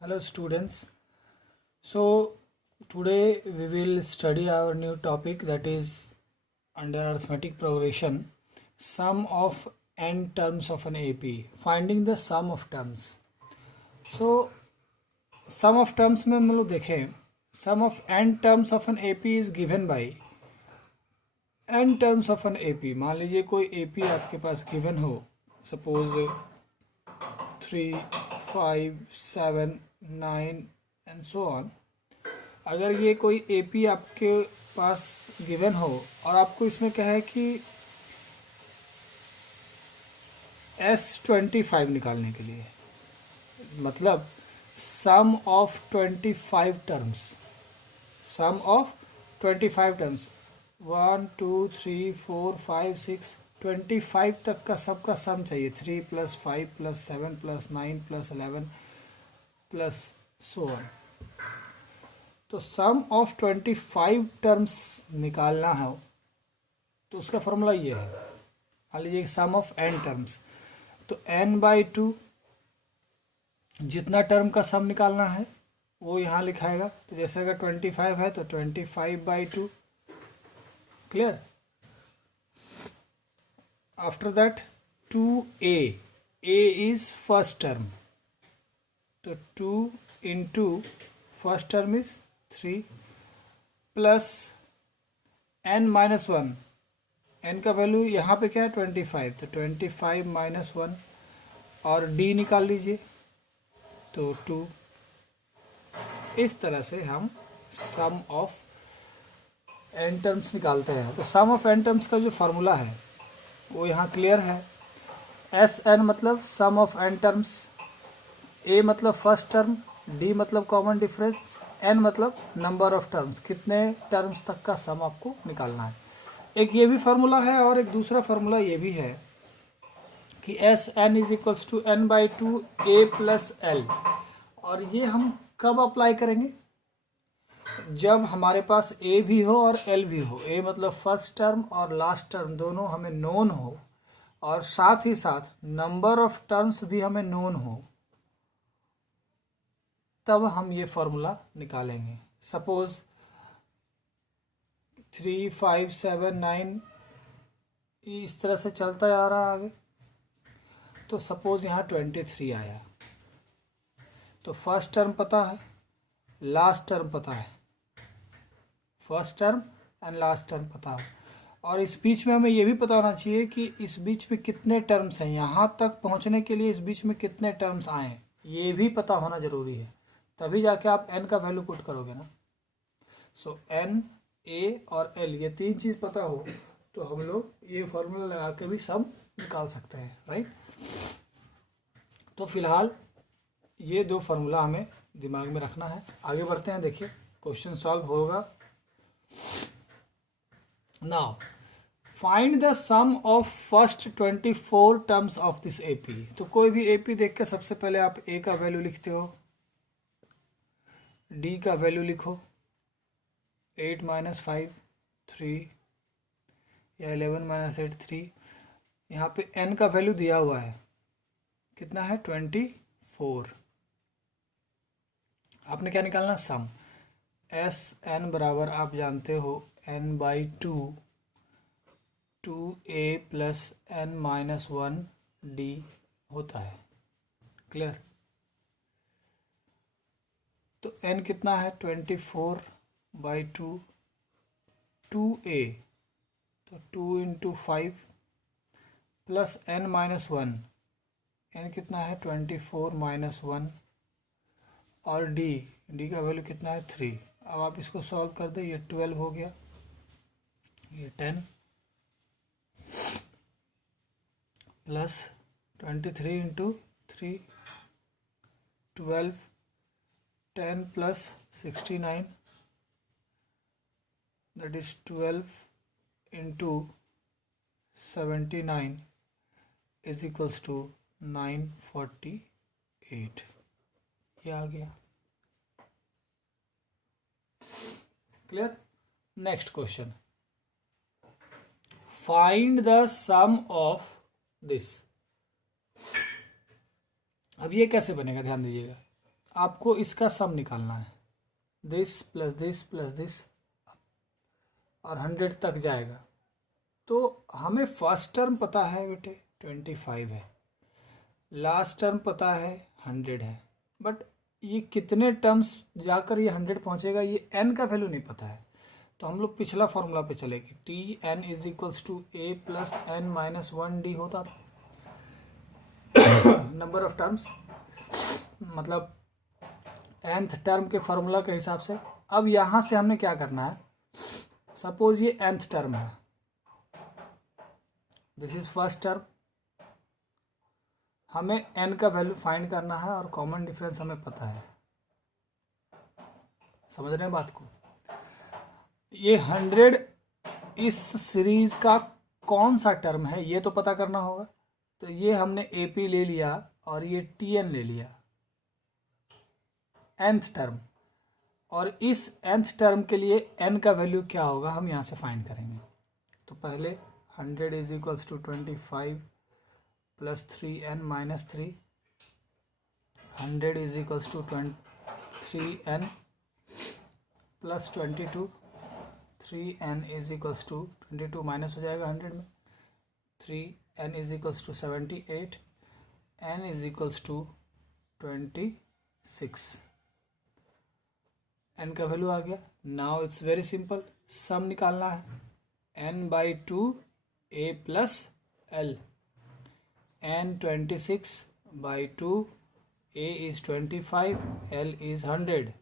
Hello students. So today we will study our new topic, that is under arithmetic progression, sum of n terms of an AP, finding the sum of terms. So sum of terms में हम लोग देखें, sum of n terms of an AP is given by n terms of an AP. मान लीजिए कोई AP आपके पास given हो, suppose 3, 5, 7, 9 and so on. अगर ये कोई एपी आपके पास गिवन हो और आपको इसमें कहे कि S25 निकालने के लिए, मतलब sum of 25 terms, sum of 25 terms 1 2 3 4 5 6 25 तक का सबका सम चाहिए. 3 + 5 + 7 + 9 + 11 प्लस सो ऑन. तो सम ऑफ 25 टर्म्स निकालना है तो उसका फॉर्मूला ये है. मान लीजिए सम ऑफ n टर्म्स, तो n/2 जितना टर्म का सम निकालना है वो यहाँ लिखाएगा. तो जैसे अगर 25 है तो 25/2. Clear. After that 2a, a is first term, तो 2 into first term is 3 plus n-1. n का वैल्यू यहाँ पे क्या है 25, तो 25 - 1 और d निकाल लीजिए तो 2. इस तरह से हम सम ऑफ n टर्म्स निकालते हैं. तो सम ऑफ n टर्म्स का जो फार्मूला है वो यहाँ क्लियर है. Sn मतलब sum of n terms, a मतलब फर्स्ट टर्म, d मतलब कॉमन डिफरेंस, n मतलब नंबर ऑफ टर्म्स, कितने टर्म्स तक का सम आपको निकालना है. एक ये भी फार्मूला है और एक दूसरा फार्मूला ये भी है कि Sn = n/2 a + l. और ये हम कब अप्लाई करेंगे? जब हमारे पास a भी हो और l भी हो. a मतलब फर्स्ट टर्म और लास्ट टर्म दोनों हमें नोन हो और साथ ही साथ नंबर ऑफ टर्म्स भी हमें नोन हो, तब हम ये फॉर्मूला निकालेंगे. सपोज 3, 5, 7, 9 इस तरह से चलता आ रहा है आगे. तो सपोज यहाँ 23 आया, तो फर्स्ट टर्म पता है, लास्ट टर्म पता है, first term and last term पता है. और इस बीच में हमें ये भी पता होना चाहिए कि इस बीच में कितने टर्म्स हैं, यहाँ तक पहुँचने के लिए इस बीच में कितने टर्म्स आए, ये भी पता होना ज़रूरी है. तभी जाके आप n का वैल्यू पुट करोगे ना. सो n, a और l ये तीन चीज़ पता हो तो हम लोग ये फॉर्मूला लगा के भी सम निकाल सकते हैं. राइट. तो फिलहाल ये दो फार्मूला हमें दिमाग में रखना है. आगे बढ़ते हैं. देखिए क्वेश्चन सॉल्व होगा. Now find the sum of first 24 terms of this AP. तो कोई भी एपी देख के सबसे पहले आप a का वैल्यू लिखते हो, d का वैल्यू लिखो 8 - 5 3 या 11 - 8 3. यहाँ पे n का वैल्यू दिया हुआ है, कितना है 24. आपने क्या निकालना, सम. Sn बराबर आप जानते हो n/2 2a + n-1 d होता है. क्लियर. तो n कितना है 24/2 2a, तो 2 × 5 प्लस n-1. n कितना है 24 - 1 और d का वैल्यू कितना है 3. अब आप इसको सॉल्व कर दे. ये 12 हो गया, ये 10 plus 23 × 3 12, 10 + 69, that is 12 × 79 is equals to 948. ये आ गया. Clear. Next question, find the sum of this. अब ये कैसे बनेगा ध्यान दीजिएगा. आपको इसका सम निकालना है, दिस प्लस दिस और 100 तक जाएगा। तो हमें फर्स्ट टर्म पता है बेटे 25 है, लास्ट टर्म पता है 100 है, बट ये कितने टर्म्स जाकर ये 100 पहुंचेगा ये n का वैल्यू नहीं पता है। तो हम लोग पिछला फॉर्मूला पे चलेंगे, T N is equals to A plus N minus 1 D होता था नंबर ऑफ टर्म्स, मतलब nth टर्म के फॉर्मूला के हिसाब से। अब यहाँ से हमने क्या करना है, सपोज ये nth टर्म है, दिस इज फर्स्ट टर्म, हमें n का वैल्यू फाइंड करना है और कॉमन डिफरेंस हमें पता है। समझ रहे हैं बात को? ये 100 इस सीरीज का कौन सा टर्म है ये तो पता करना होगा। तो ये हमने AP ले लिया और ये TN ले लिया, nth टर्म, और इस nth टर्म के लिए n का वैल्यू क्या होगा हम यहाँ से फाइंड करेंगे। तो पहले 100 is equals to 25 plus 3n minus 3, 100 is equals to 3n plus 22, 3n is equals to 22 minus हो जाएगा 100 में, 3n is equals to 78, n is equals to 26, n का वैल्यू आ गया। Now it's very simple, sum निकालना है, n by 2 a plus l, n 26 by 2, a is 25, l is 100,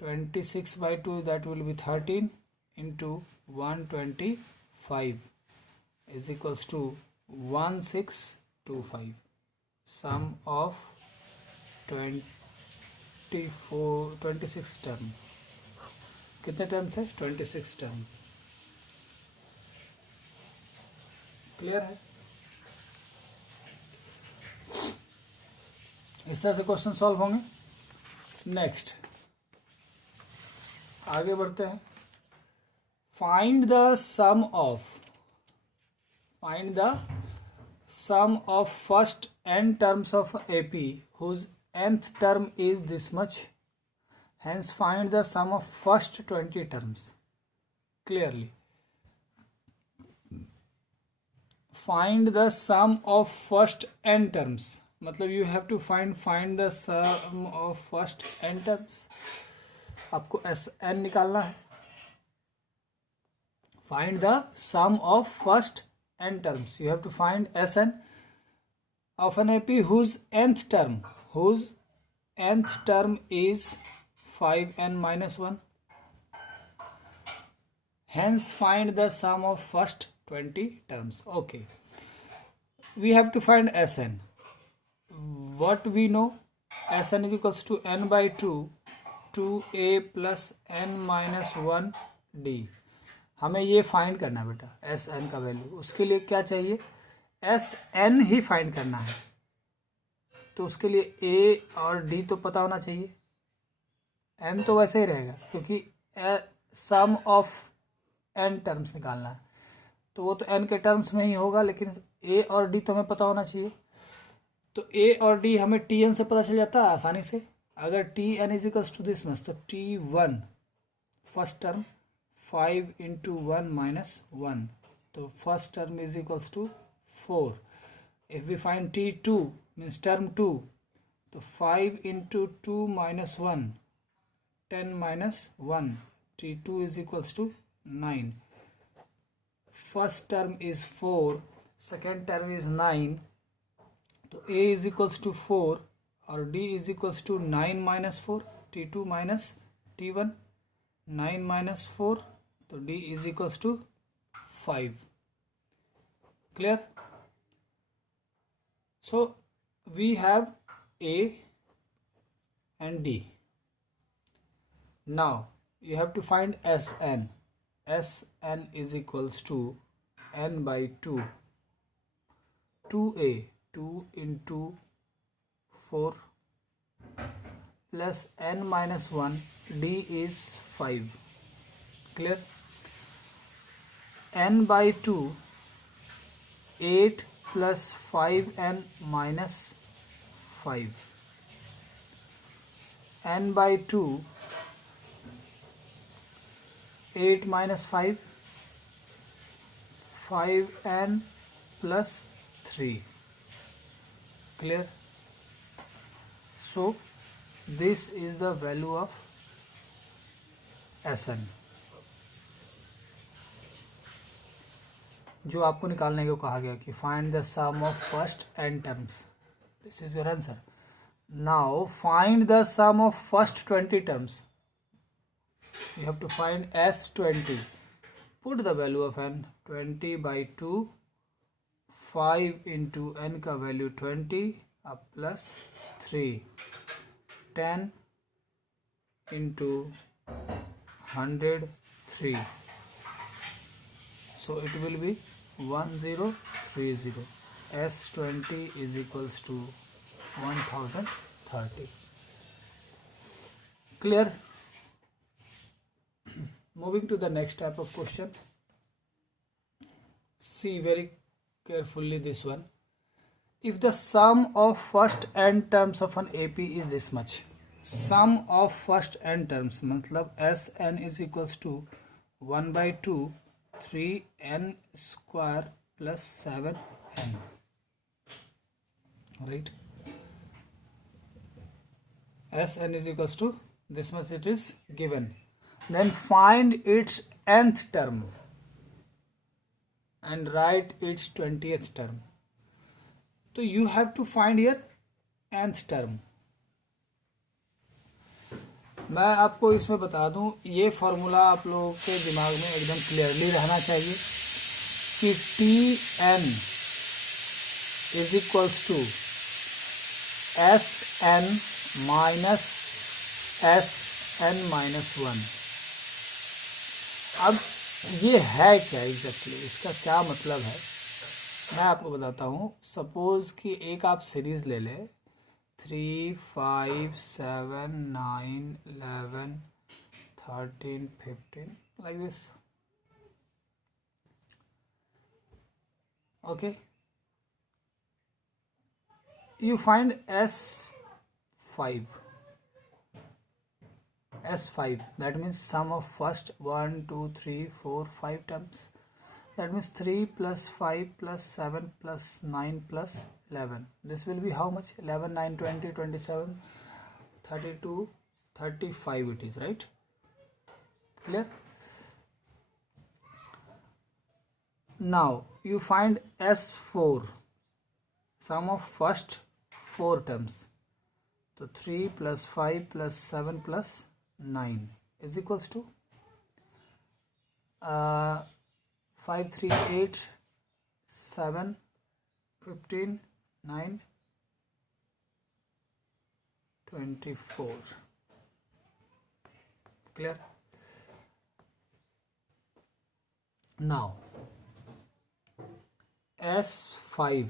26 by 2 that will be 13 into 125 is equals to 1625, sum of 26 term. कितने term थे? 26 term. Clear है? इस तरह से क्वेश्चन सॉल्व होंगे। Next आगे बढ़ते हैं। Find the sum of first n terms of AP whose nth term is this much, hence find the sum of first 20 terms. Clearly find the sum of first n terms, मतलब you have to find the sum of first n terms। आपको Sn निकालना है। Find the sum of first n terms, you have to find Sn of an AP whose nth term is 5n minus 1, hence find the sum of first 20 terms. Okay, we have to find Sn. What we know, Sn is equals to n by 2 2a plus n minus 1 d। हमें ये find करना है बेटा Sn का value. उसके लिए क्या चाहिए? Sn ही फाइंड करना है, तो उसके लिए a और d तो पता होना चाहिए, n तो वैसे ही रहेगा क्योंकि सम ऑफ n टर्म्स निकालना है, तो वो तो n के टर्म्स में ही होगा, लेकिन a और d तो हमें पता होना चाहिए। तो a और d हमें tn से पता चल जाता है आसानी से। अगर tn is equals to this much, तो t1 first term 5 into 1 minus 1, तो first term is equals to 4। If we find t2 means term 2, तो 5 into 2 minus 1 10 minus 1, t2 is equals to 9। First term is 4, second term is 9, तो a is equals to 4 और d is equals to 9 minus 4, t2 minus t1, 9 minus 4, तो d is equals to 5। Clear? So we have a and d. Now you have to find Sn. Sn is equals to n by 2, 2a, 2 into 4 plus n minus 1, d is 5. Clear? n by 2, 8 plus 5n minus 5, n by 2, 8 minus 5, 5n plus 3. Clear? So this is the value of Sn जो आपको निकालने को कहा गया कि find the sum of first n terms. This is your answer. Now find the sum of first 20 terms. you have to find S20. put the value of n. 20 by 2, 5 into n का value 20 अब plus 3, 10 into 103. so it will be 1030. S20 is equals to 1030. Clear? Moving to the next type of question. See very carefully this one. If the sum of first n terms of an AP is this much. Sum of first n terms मतलब Sn is equals to 1 by 2 3n square plus 7n. Right? Sn is equals to this much it is given. Then find its nth term and write its 20th term. So you have to find here nth term. मैं आपको इसमें बता दूं, ये formula आप लोगों के दिमाग में एकदम क्लियरली रहना चाहिए कि Tn is equals to Sn minus Sn minus 1. अब ये है क्या एग्जैक्टली, इसका क्या मतलब है मैं आपको बताता हूँ. सपोज कि एक आप सीरीज ले लें 3, 5, 7, 9, 11, 13, 15 like this. Okay, you find S5. That means sum of first 1, 2, 3, 4, 5 terms. That means 3 plus 5 plus 7 plus 9 plus 11. This will be how much? 11, 9, 20, 27, 32, 35 it is, right? Clear? Now you find S4, sum of first 4 terms. So 3 plus 5 plus 7 plus 9 is equals to 5, 3, 8, 7, 15, 9, 24. Clear? Now S5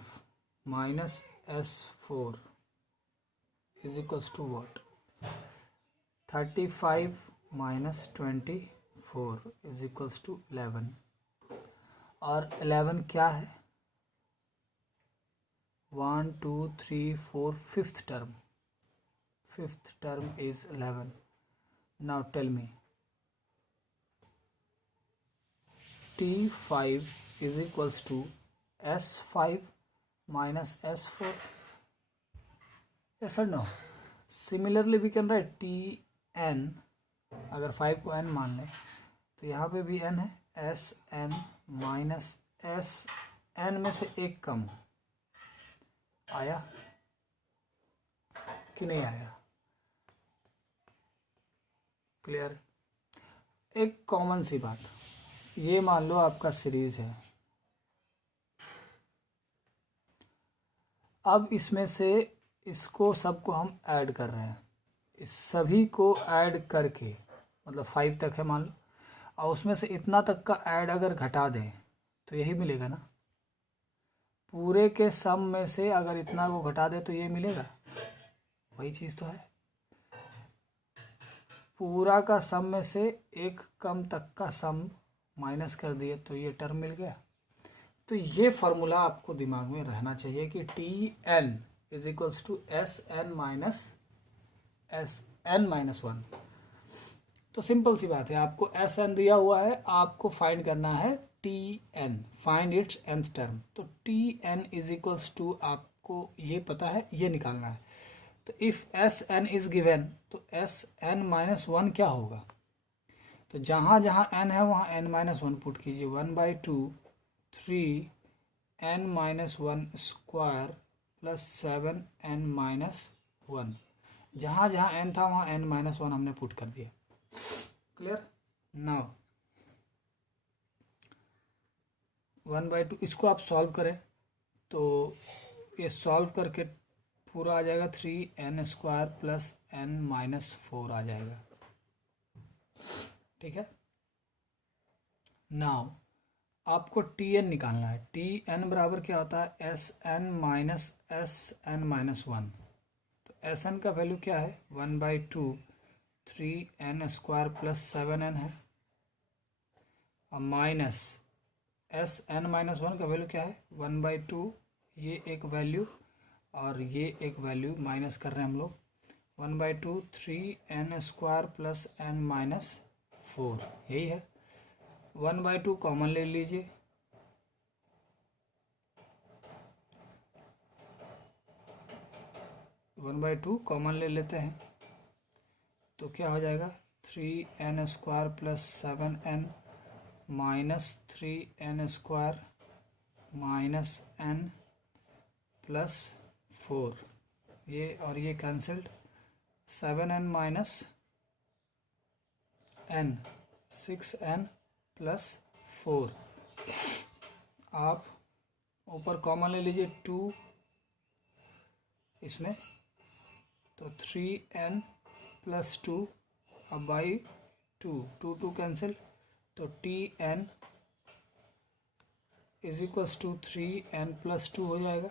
minus S4 is equals to what? 35 minus 24 is equals to 11. और 11 क्या है? 1, 2, 3, 4, fifth term. Fifth term is 11. Now tell me, T5 is equals to S5 minus S4. Yes or no? Similarly we can write Tn. अगर 5 को n मान लें तो यहाँ पे भी n है. Sn माइनस Sn में से एक कम आया कि नहीं आया? क्लियर? एक कॉमन सी बात, ये मान लो आपका सीरीज है. अब इसमें से इसको सबको हम ऐड कर रहे हैं. इस सभी को ऐड करके मतलब 5 तक है मान लो, और उसमें से इतना तक का ऐड अगर घटा दें तो यही मिलेगा ना. पूरे के सम में से अगर इतना को घटा दे तो ये मिलेगा. वही चीज़ तो है. पूरा का सम में से एक कम तक का सम माइनस कर दिए तो ये टर्म मिल गया. तो ये फॉर्मूला आपको दिमाग में रहना चाहिए कि Tn is equals to Sn minus S N minus one. तो सिंपल सी बात है, आपको एस एन दिया हुआ है, आपको फाइंड करना है T N, find its nth term. तो T N is equals to, आपको ये पता है, ये निकालना है। तो if S N is given, तो एस एन माइनस वन क्या होगा? तो जहाँ जहाँ एन है वहाँ एन माइनस वन पुट कीजिए। 1/2 3 N minus one square plus 7 N minus one. जहाँ जहाँ एन था वहाँ एन माइनस वन हमने पुट कर दिया। क्लियर? नाउ 1/2 इसको आप सॉल्व करें तो ये सॉल्व करके पूरा आ जाएगा 3n square plus n minus 4 आ जाएगा। ठीक है। नाउ आपको tn निकालना है। tn बराबर क्या होता है? sn minus sn minus one. तो sn का वैल्यू क्या है? 1/2 3n स्क्वायर प्लस 7n है, और माइनस sn माइनस वन का वैल्यू क्या है? 1/2, ये एक वैल्यू और ये एक वैल्यू माइनस कर रहे हैं हम लोग। 1/2 3n square plus n minus 4, यही है। 1/2 कॉमन ले लीजिए, वन बाई टू कॉमन ले लेते हैं तो क्या हो जाएगा? 3n square plus 7n minus 3n square minus n plus 4, ये और ये cancelled. 7n minus n 6n plus 4। आप ऊपर कॉमन ले लीजिए 2 इसमें, तो 3n प्लस 2 अब बाई 2 कैंसिल, तो tn is equals to 3n plus 2 हो जाएगा।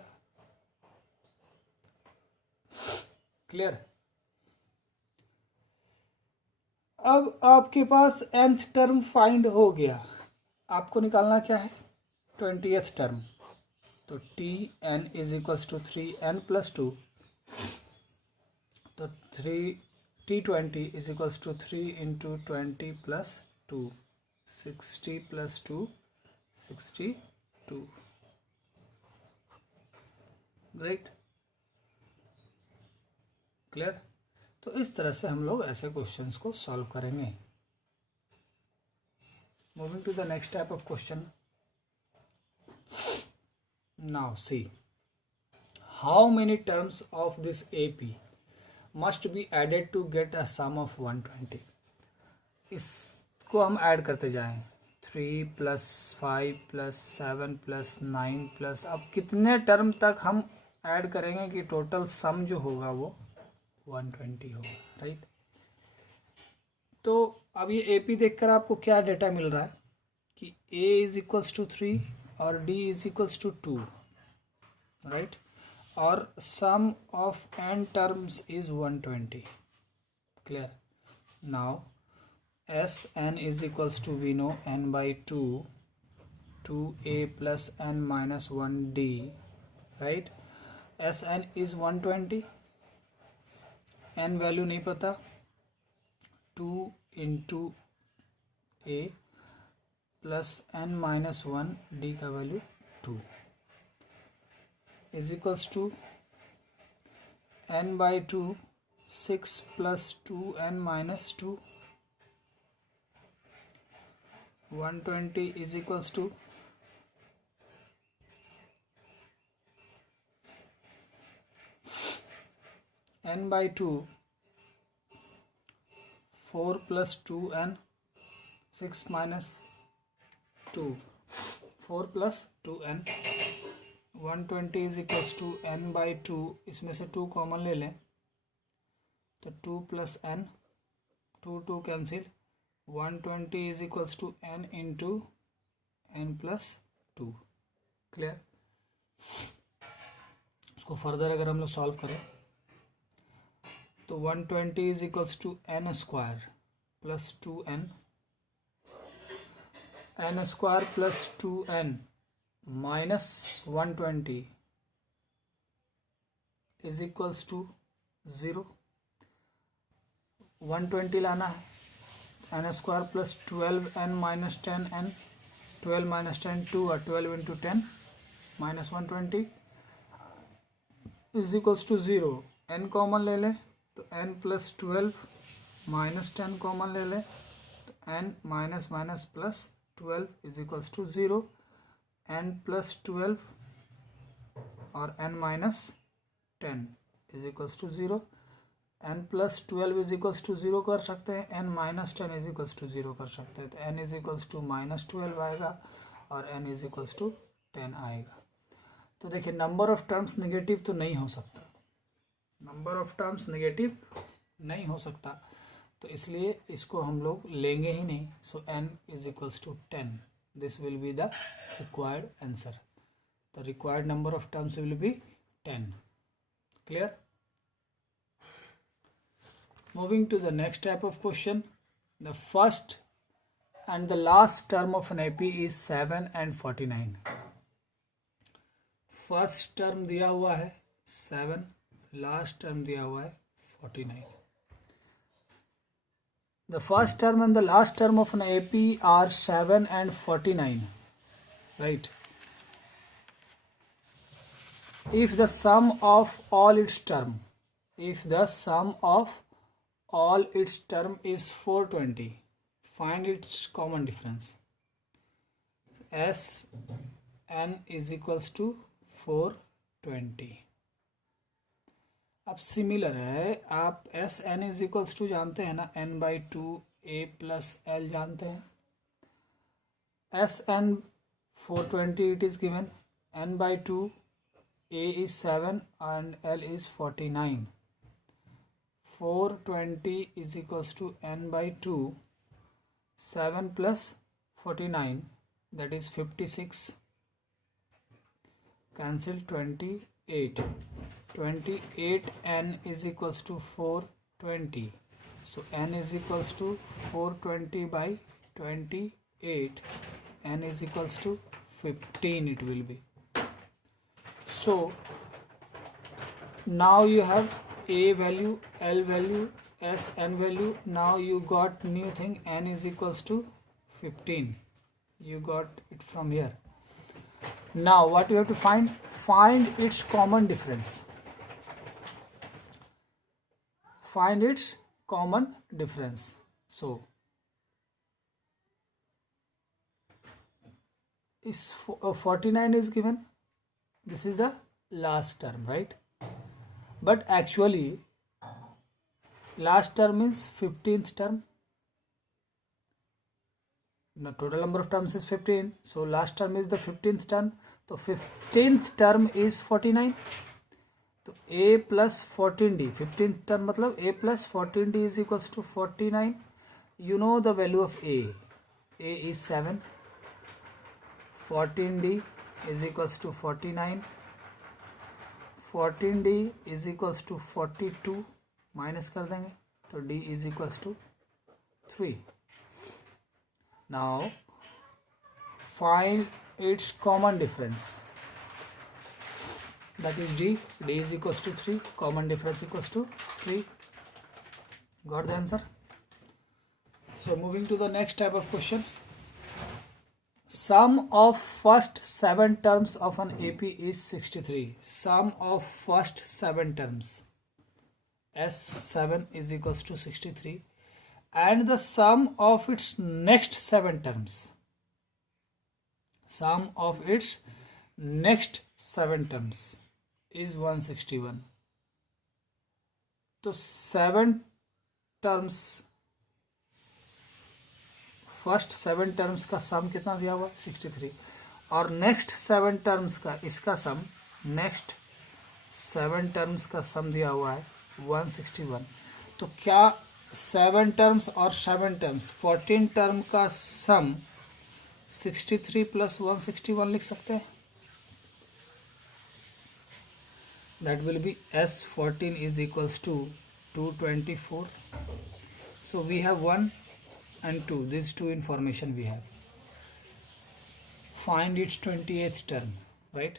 क्लियर? अब आपके पास nth टर्म फाइंड हो गया, आपको निकालना क्या है? 20th term. तो tn is equals to 3n plus 2, तो t20 is equals to 3 into 20 plus 2, 60 plus 2 62। Great. Clear? तो इस तरह से हम लोग ऐसे क्वेश्चंस को सॉल्व करेंगे। Moving to the next type of question. Now see how many terms of this AP must be added to get a sum of 120। इसको हम ऐड करते जाएं, 3 प्लस 5 प्लस 7 प्लस 9 प्लस, अब कितने टर्म तक हम ऐड करेंगे कि टोटल सम जो होगा वो 120 होगा। राइट? तो अब ये AP देखकर आपको क्या डेटा मिल रहा है कि A इज इक्वल्स टू 3 और D is equals to 2, right? और sum of n terms is 120। Clear? Now Sn is equals to, we know n by 2 2a plus n minus 1d, right? Sn is 120, n value नहीं पता, 2 into a plus n minus 1 d का value 2 is equals to n by 2 6 plus 2n minus 2, 120 is equals to n by 2 4 plus 2n 6 minus 2 4 plus 2n, 120 is equals to n by 2, इसमें से 2 common ले लें तो 2 plus n, 2 cancel, 120 is equals to n into n plus 2। Clear? उसको further अगर हम लोग solve करें तो 120 is equals to n square plus 2n, n square plus 2n minus 120 is equals to 0। 120 लाना है, n square plus 12n minus 10n, 12 minus 10 2 और 12 into 10 minus 120 is equals to 0। n common ले लें तो n प्लस 12 माइनस 10 कॉमन ले लें तो n minus minus plus 12 is equals to 0। n plus 12 और n minus 10 is equals to 0। n plus 12 is equals to 0 कर सकते हैं, n minus 10 is equals to 0 कर सकते हैं, तो n is equals to minus 12 आएगा और n इज इक्वल्स टू 10 आएगा। तो देखिए नंबर ऑफ टर्म्स नेगेटिव तो नहीं हो सकता, नंबर ऑफ टर्म्स नेगेटिव नहीं हो सकता, तो इसलिए इसको हम लोग लेंगे ही नहीं। So n is equals to 10, this will be the required answer. The required number of terms will be 10। Clear? Moving to the next type of question, the first and the last term of an AP is 7 and 49. First term दिया हुआ है 7, last term दिया हुआ है 49. The first term and the last term of an AP are 7 and 49, right? If the sum of all its term, if the sum of all its term is 420, find its common difference. S n is equals to 420. अब similar है, आप S N is equals to जानते हैं ना, n by 2 a plus l जानते हैं। S n 420 it is given, n by 2 a is 7 and l is 49. 420 is equals to n by 2, 7 plus 49, that is 56, cancel 28, 28n is equals to 420, so n is equals to 420 by 28, n is equals to 15 it will be. So now you have a value, l value, s n value. Now you got new thing, n is equals to 15. You got it from here. Now what you have to find? Find its common difference. Find its common difference. So is 49 is given. This is the last term, right? But actually last term means 15th term. The total number of terms is 15, so last term is the 15th term. So 15th term is 49. So a plus 14d, 15th term मतलब a plus 14d is equals to 49. You know the value of a is 7, 14d is equals to 49, 14d is equals to 42, minus कर देंगे तो d is equals to 3. Now find its common difference, that is d is equals to 3, common difference equals to 3. Got the answer? So moving to the next type of question. Sum of first 7 terms of an AP is 63. Sum of first 7 terms, S7 is equals to 63, and the sum of its next 7 terms, sum of its next 7 terms is 161. तो 7 terms, first 7 terms का सम कितना दिया हुआ है 63, और next 7 terms का, इसका सम, next 7 terms का सम दिया हुआ है 161. तो क्या 7 टर्म्स और 7 टर्म्स 14 टर्म का सम 63 प्लस 161 लिख सकते हैं? That will be S14 is equals to 224. So we have 1 and 2, these two information we have. Find its 28th term, right?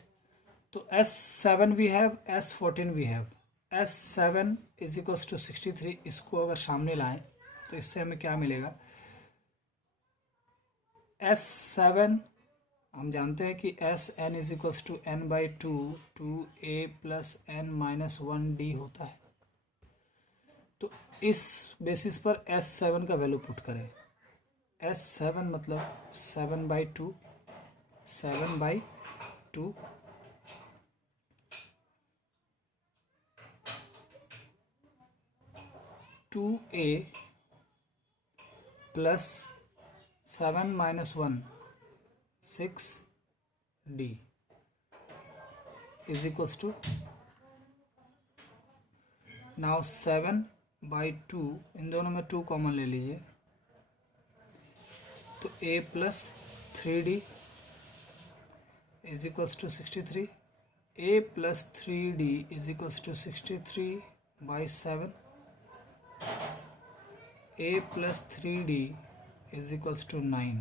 So S7 we have, S14 we have. S7 is equals to 63, इसको अगर सामने लाएं तो इससे हमें क्या मिलेगा? S7 हम जानते हैं कि Sn is equals to n by two A plus n minus 1d होता है। तो इस बेसिस पर S7 का वैल्यू पुट करें। S7 मतलब 7/2 2a plus 7 minus 1 6d is equals to, now 7/2, इन दोनों में 2 कॉमन ले लीजिए, तो a plus 3d is equals to 63, a plus 3d is equals to 63/7, a plus 3d is equals to 9,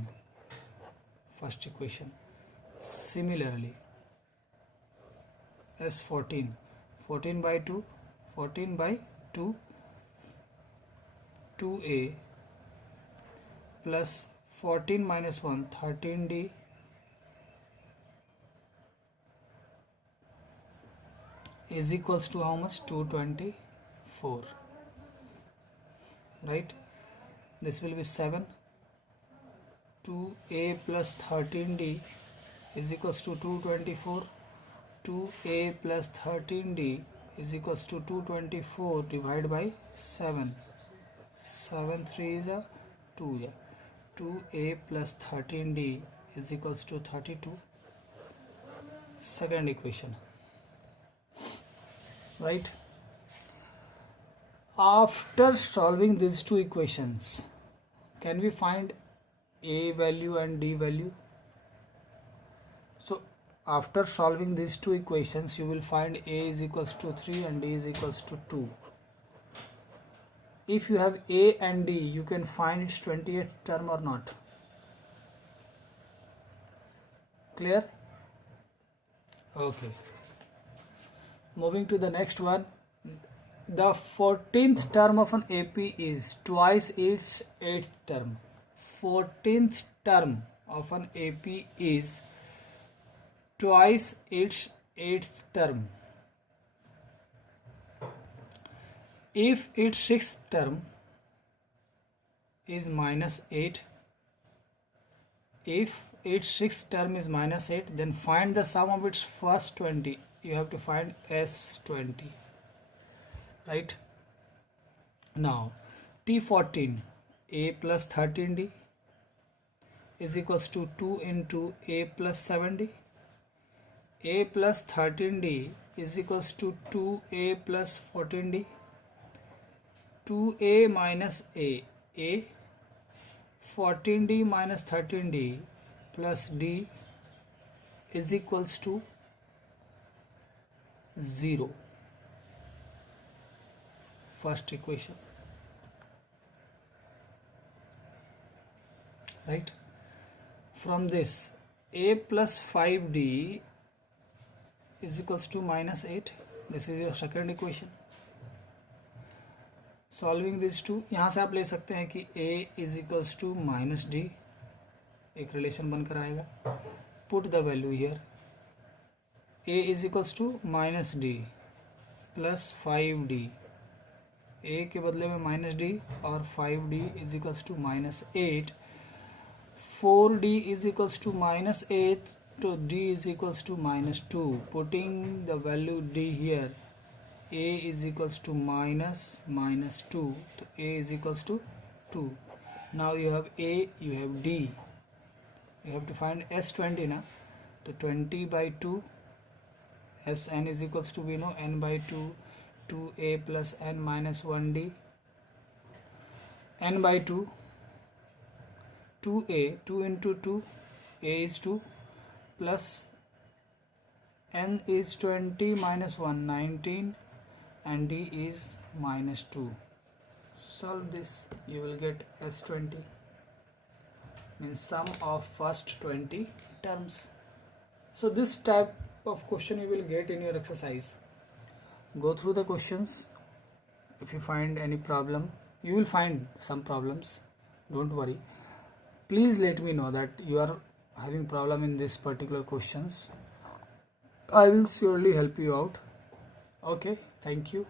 first equation. Similarly, S14, 14/2 2a plus 14 minus 1 13d is equals to how much? 224, right? This will be 7. 2a plus 13d is equals to 224. 2a plus 13d is equals to 224 divided by 7. 7 3 is a 2. 2a plus 13d is equals to 32. Second equation, right? After solving these two equations, can we find a value and d value? So after solving these two equations, you will find a is equals to 3 and d is equals to 2. If you have a and d, you can find its 28th term or not. Clear? Okay. Moving to the next one. The 14th term of an AP is twice its 8th term. 14th term of an AP is twice its 8th term. If its 6th term is minus 8, if its 6th term is minus 8, then find the sum of its first 20. You have to find S20. Right? Now T14, a plus 13d is equals to 2 into a plus 7d. A plus 13d is equals to 2a plus 14d. 2a minus a, 14d minus 13d plus d is equals to 0. First equation, right? From this, a plus 5d is equals to minus 8. This is your second equation. Solving these two, यहाँ से आप ले सकते हैं कि a is equals to minus d, एक relation बनकर आएगा. Put the value here. a is equals to minus d plus 5d. a के बदले में माइनस डी और 5d is equals to minus 8. 4d is equals to minus 8, तो d is equals to minus 2. Putting the value d here, a is equals to minus 2, तो a is equals to 2. Now you have a, you have d, you have to find S20 ना, तो 20/2 Sn is equals to, we know n/2 2a plus n minus 1d, n/2 2a, 2 into 2, a is 2 plus n is 20 minus 1 19 and d is minus 2. Solve this, you will get S20, means sum of first 20 terms. So this type of question you will get in your exercise. go through the questions. If you find any problem, you will find some problems, don't worry. Please let me know that you are having problem in this particular questions. I will surely help you out. Okay, thank you.